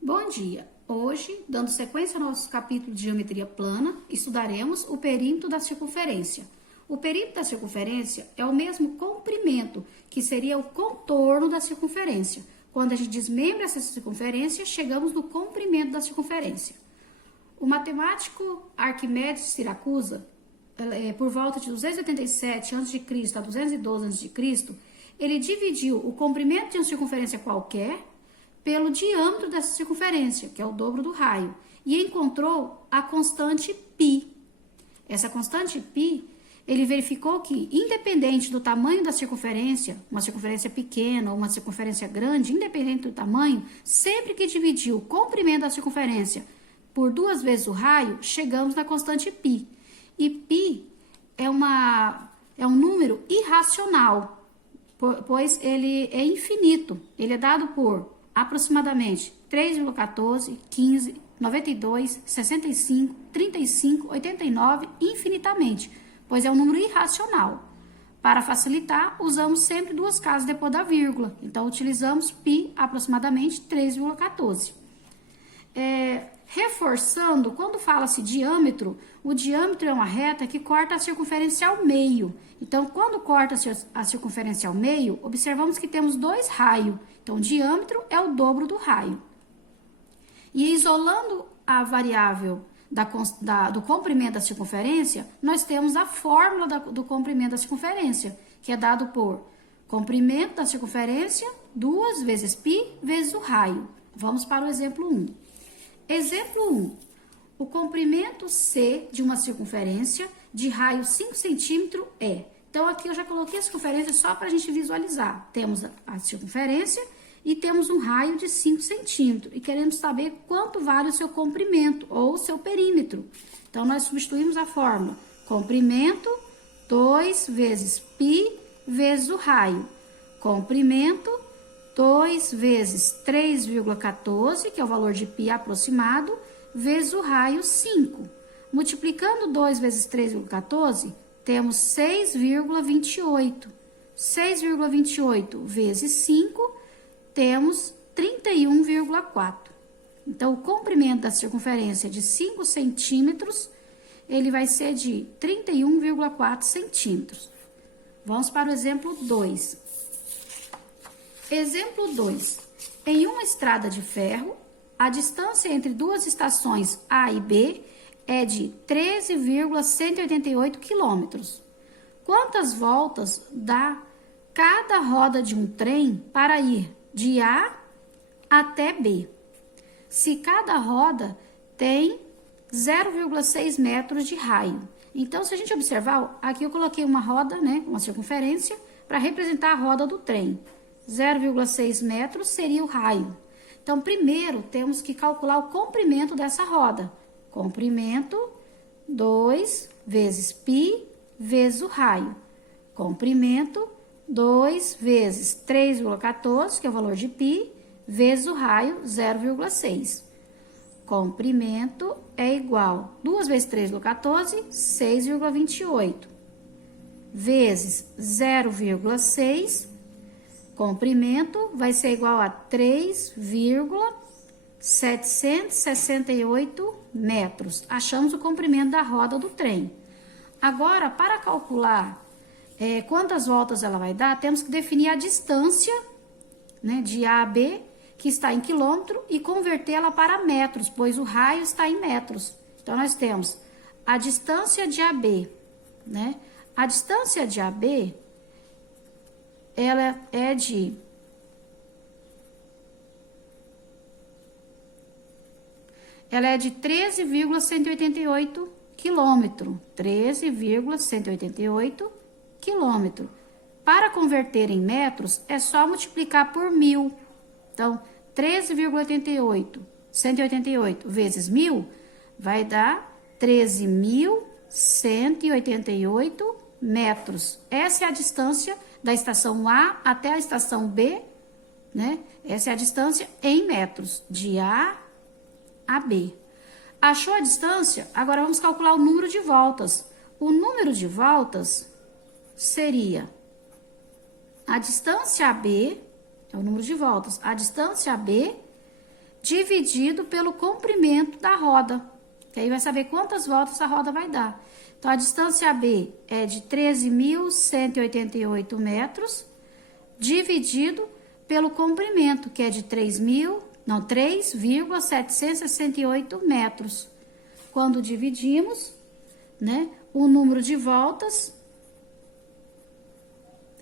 Bom dia! Hoje, dando sequência ao nosso capítulo de geometria plana, estudaremos o perímetro da circunferência. O perímetro da circunferência é o mesmo comprimento, que seria o contorno da circunferência. Quando a gente desmembra essa circunferência, chegamos no comprimento da circunferência. O matemático Arquimedes de Siracusa, por volta de 287 a.C. a 212 a.C., ele dividiu o comprimento de uma circunferência qualquer pelo diâmetro dessa circunferência, que é o dobro do raio, e encontrou a constante π. Essa constante π, ele verificou que, independente do tamanho da circunferência, uma circunferência pequena ou uma circunferência grande, independente do tamanho, sempre que dividir o comprimento da circunferência por 2 vezes o raio, chegamos na constante π. E π é um número irracional, pois ele é infinito. Ele é dado por aproximadamente 3,14, 15, 92, 65, 35, 89, infinitamente, pois é um número irracional. Para facilitar, usamos sempre 2 casas depois da vírgula. Então, utilizamos π aproximadamente 3,14. Reforçando, quando fala-se diâmetro, o diâmetro é uma reta que corta a circunferência ao meio. Então, quando corta a circunferência ao meio, observamos que temos 2 raios. Então, o diâmetro é o dobro do raio. E isolando a variável do comprimento da circunferência, nós temos a fórmula do comprimento da circunferência, que é dado por comprimento da circunferência, 2 vezes π vezes o raio. Vamos para o exemplo 1. Exemplo 1. O comprimento C de uma circunferência de raio 5 cm é. Então, aqui eu já coloquei a circunferência só para a gente visualizar. Temos a circunferência e temos um raio de 5 centímetros. E queremos saber quanto vale o seu comprimento ou o seu perímetro. Então, nós substituímos a fórmula. Comprimento, 2 vezes π vezes o raio. Comprimento, 2 vezes 3,14, que é o valor de π aproximado, vezes o raio 5. Multiplicando 2 vezes 3,14, temos 6,28. 6,28 vezes 5, temos 31,4. Então, o comprimento da circunferência de 5 centímetros, ele vai ser de 31,4 centímetros. Vamos para o exemplo 2. Exemplo 2. Em uma estrada de ferro, a distância entre 2 estações A e B é de 13,188 quilômetros. Quantas voltas dá cada roda de um trem para ir de A até B? Se cada roda tem 0,6 metros de raio. Então, se a gente observar, aqui eu coloquei uma roda, né, uma circunferência, para representar a roda do trem. 0,6 metros seria o raio. Então, primeiro, temos que calcular o comprimento dessa roda. Comprimento, 2 vezes π vezes o raio. Comprimento, 2 vezes 3,14, que é o valor de π, vezes o raio, 0,6. Comprimento é igual a 2 vezes 3,14, 6,28. Vezes 0,6, comprimento vai ser igual a 3,768 metros. Achamos o comprimento da roda do trem. Agora, para calcular quantas voltas ela vai dar, temos que definir a distância, né, de A a B, que está em quilômetro, e convertê-la para metros, pois o raio está em metros. Então, nós temos a distância de AB, né? A distância de AB, ela é de 13,188 quilômetro. 13,188 quilômetro. Para converter em metros, é só multiplicar por 1000. Então, 188 vezes 1000 vai dar 13.188 metros. Essa é a distância da estação A até a estação B, né? Essa é a distância em metros, de A a B. Achou a distância? Agora vamos calcular o número de voltas. O número de voltas seria a distância AB, é o número de voltas, a distância AB dividido pelo comprimento da roda. Que aí vai saber quantas voltas a roda vai dar. Então, a distância AB é de 13.188 metros, dividido pelo comprimento, que é de 3,768 metros. Quando dividimos, né, o número de voltas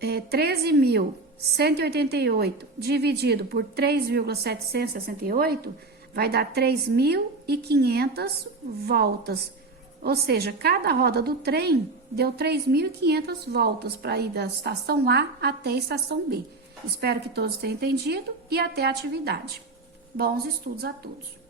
é 13.188 dividido por 3,768 vai dar 3.500 voltas. Ou seja, cada roda do trem deu 3.500 voltas para ir da estação A até a estação B. Espero que todos tenham entendido e até a atividade. Bons estudos a todos!